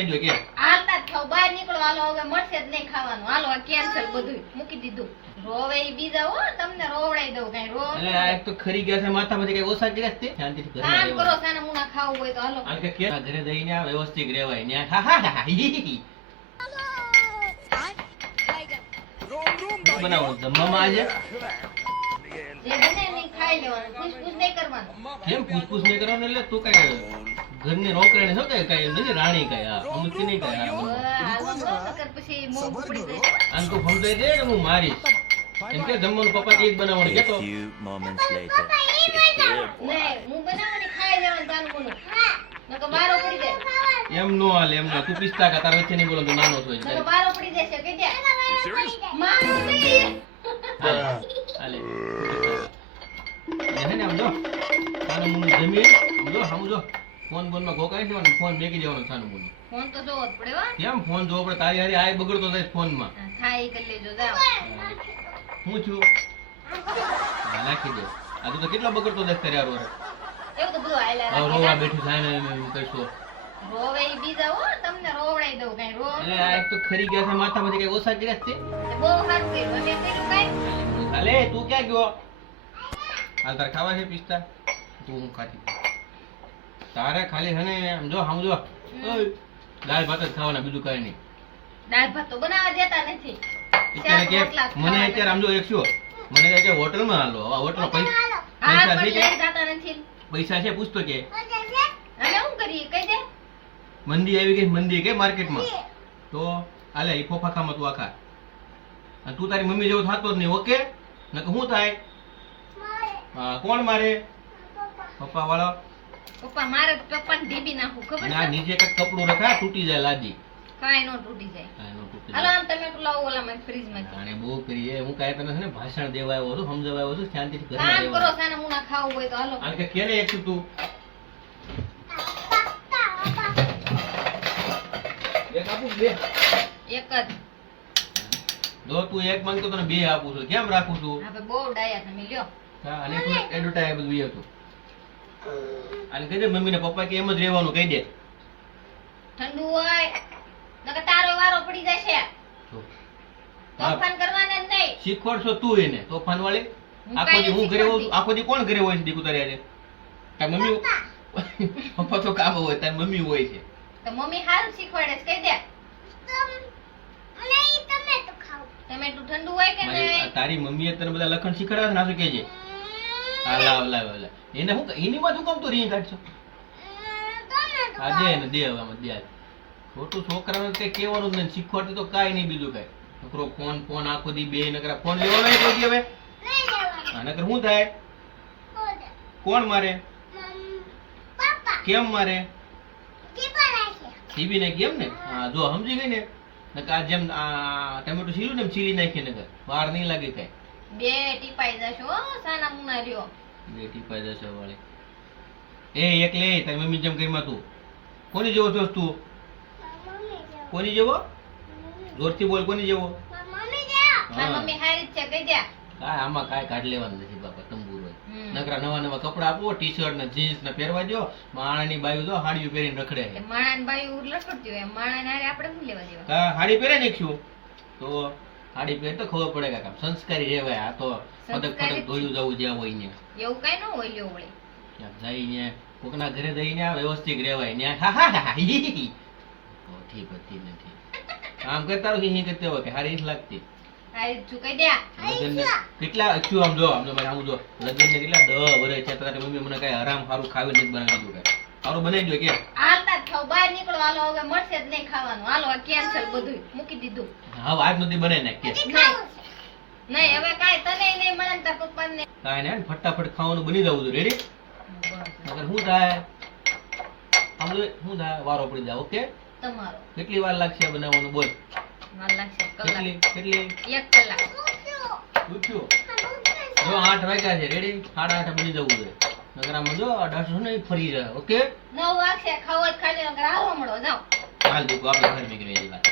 જો કે હાલતા થાવ બહાર નીકળો હાલો હવે મળશે જ નહીં ખાવાનું હાલો આ કેન્સલ બધું મૂકી દીધું રોવે ઈ બીજા હો તમને રોવડાઈ દઉં કઈ રો એટલે આ એક તો ખરી ગયા છે માથામાંથી કઈ ઓછા ગયા છે શાંતિથી ઘરમાં કામ કરો રહેવાનું. સાના મુના ખાવું હોય તો હાલો આ કે કે ઘરે જઈને આ વ્યવસ્થિત રહેવાય ન્યા હા હા હા હી હી શું બનાવવાનું જમવામાં આજે જે બને ને ખાઈ લેવાનું પૂછ નહીં કરવાનું કેમ પૂછપૂછ નહીં કરવાનું એટલે તું કઈ ઘરની નોકરાણી છો કઈ કઈ નથી રાણી કઈ આ અમુક કે નહીં કઈ આ હાલવાનું ન નકર પછી મોં ઉપડી જશે આમ તો સમજાય દે ને હું મારીશ એમ કે જમવાનું પપ્પા એ જ બનાવવાનું કેતો A few moments later. નહીં હું બનાવવાની ખાઈ લેવાનું તાનું મુનું નકર બારો પડી જાય એમ નો હાલે એમ નો તું પિસ્તા કા તાર વચ્ચે નહીં બોલો તું નાનો છો નકર એટલે બારો પડી જશે કે દે માં નહીં હાલે એને આમ જો સાનું મુનું જમી આમ જો આમ જો ફોન માં ગોકાઈ દેવાનો ફોન મેકી દેવાનો સાનું મુનું ફોન તો જોવો જ પડે હો કેમ ફોન જોવો પડે તારી હારી આય બગડતો જાય ફોન માં થાય ઈ કરી લેજો જાઓ હું છું નાખી દે આ તું તો કેટલો બગડતો જાય કરે યાર એવું તો બધું હાલ્યા હવે રાખે. રોવા બેઠી થાય ને એમ કઈશો રોવે ઈ બીજા હો તમને રોવડાઈ દઉં કઈ રો એટલે આ એક તો ખરી ગયા છે માથામાંથી કઈ ઓછા ગયા છે બહુ સારું કર્યું અમે કર્યું કઈ હાલે તું ક્યાં ગયો હાલ તાર ખાવા છે પિસ્તા તું હું ખાતી તારે ખાલી હે ને આમ જો સમજો ઓય દાળ ભાત જ ખાવાના બીજું કઈ નહીં દાળ ભાત તો બનાવવા દેતા નથી અત્યારે કે શાક રોટલા મને અત્યારે આમ જો એક શું મને કહે છે હોટલમાં હાલો આ હોટલમાં હા પૈસા પણ છે લઈ કે જતા નથી પૈસા છે પૂછતો કે અમે શું કરીએ કહી દે મંદી આવી ગઈ મંદી કે માર્કેટમાં તો હાલે ઈ ફોફા ખામાં તું આખા અને તું તારી મમ્મી જેવો થતો જ નહીં ઓકે નકર શું થાય હા કોણ મારે પપ્પા વાળો પપ્પા મારે પપ્પાને ઢીબી નાખું ખબર અને આ છે નીચે કઈક કપડું રખા તૂટી જાય લાદી કાંઈ નો તૂટી જાય હા, એનો તૂટી હાલો જાય. આમ તમે પેલા ઓલામાં ફ્રીજમાં આને બહુ કરી હું કાંઈ તને છે ને ભાષણ દેવા આવ્યો છું સમજાવવા આવ્યો છું શાંતિથી ઘરમાં કામ કરો રહેવાનું. સાના મુના ખાવું હોય તો હાલો આને કે કેને એક તું એક આપું બે એક જ જો તું એક માંગતો તને બે આપું છું કેમ રાખું છું આપણે બહુ ડાયા તમે લ્યો હા અને તું એડવર્ટાઈઝ બધું હતું અને કહી દે મમ્મી ને પપ્પા કે એમ જ રહેવાનું કહી દે ઠંડુ હોય નકર તારો વારો પડી જશે જો. હા, તોફાન કરવાના જ નહીં શીખવાડશો તું એને તોફાન વાળી હું આખો કાંઈ દી હું નથી ઘરે હોઉં શીખવાડતી. આખો દી કોણ ઘરે હોય છે દીકુ તારે હારે? તાર મમ્મી પપ્પા તો કામ હોય તાર મમ્મી હોય છે તો મમ્મી હારું શીખવાડે છે કહી દે ટમેટું ઠંડુ હોય કે મારી નહીં તારી મમ્મીએ તને બધા લખણ શીખડાવ્યા છે ને આ શું કહેજે હા લાવ લાવ લાવ એને હું એની માં તું કેમ તો રીંગ કાઢશો હા દે ને દે હવે આમાં દે હાલ. ખોટું છોકરાને કઈ કહેવાનું જ નહીં શીખવાડતી તો કાંઈ નહીં બીજું કાંઈ નકરો ફોન ફોન આખો દી બે નકરા ફોન લેવાનો એક પછી હવે હા નકર શું થાય કોણ મારે કેમ મારે ટીવી ને કેમ ને હા જો સમજી ગઈ ને નકર આ જેમ આ ટમેટું છીલું ને એમ છીલી નાખી નકર વાર નહીં લાગે કાંઈ બે ટીપાઈ જશો હો, સાના મુના રહ્યો બેટી પેદા છે વાળી એ એક લે તારી મમ્મી જેમ કઈ માં તું કોની જેવો છો તું કોની જેવો જોરથી બોલ કોની જેવો મારી હા. મમ્મી હારી જ છે કહી દે કાંઈ આમાં કાંઈ કાઢ લેવાનું નથી બાપા તંબુર હોય હમ. નકરા નવા નવા કપડા આપો ટી શર્ટ ને જીન્સ ને પહેરવા દો માણાની બાયુ તો હાડીઓ પહેરીને રખડે કે માણાને બાઈ ઉર લટકતી હોય માણાને હારે આપણે શું લેવા દેવા કા હાડી પહેરે ને શું તો હાડી પહેર તો ખબર પડે કાકા સંસ્કારી રહેવાય આ તો ફટક સંસ્કારી ફટક ધોયું જવું જ્યાં હોય ને એવું કઈ ન હોય લ્યો વળી ક્યાંક જઈને કોકના ઘરે જઈને આ વ્યવસ્થિત રહેવાય ને હા હા હા હી હી ઠીક હતી નથી આમ કરતા રહો હી કરતે હોય કે હારી જ લાગતી હારી જ છું કહી દે લગ્નને કેટલા અચ્છું આમ જો ભાઈ આમ જો લગ્નને કેટલા 10 વર્ષ છે તારી મમ્મી મને કઈ હરામ સારું ખાવી નથી બનાવી દીધું કઈ સારું બનાવી દો કે હાલતા થાવ બહાર નીકળો હાલો હવે મળશે જ નહીં ખાવાનું હાલો આ કેન્સલ બધું મૂકી દીધું હા આજ નથી બનાવી નાખ કે નહીં હવે કાંઈ તને નહીં મળે ને તાર પપ્પાને કાંઈ ને ફટાફટ ખાવાનું બની જવું હતું રેડી નકર શું થાય આમ જો શું થાય વારો પડી જાય ઓકે તમારો કેટલી વાર લાગશે આ બનાવવાનું બોલ માર લાગશે કલાક કેટલી 1 કલાક પૂછ્યું જો 8 વાગ્યા છે રેડી 8:30 બની જવું છે નકર આમાં જો આ ડાસો ને ફરી જાય ઓકે 9 વાગશે ખાવો જ ખાઈ લે નકર હાલો મળો જાઓ હાલ દીકુ આપણે ઘર નીકળી વાત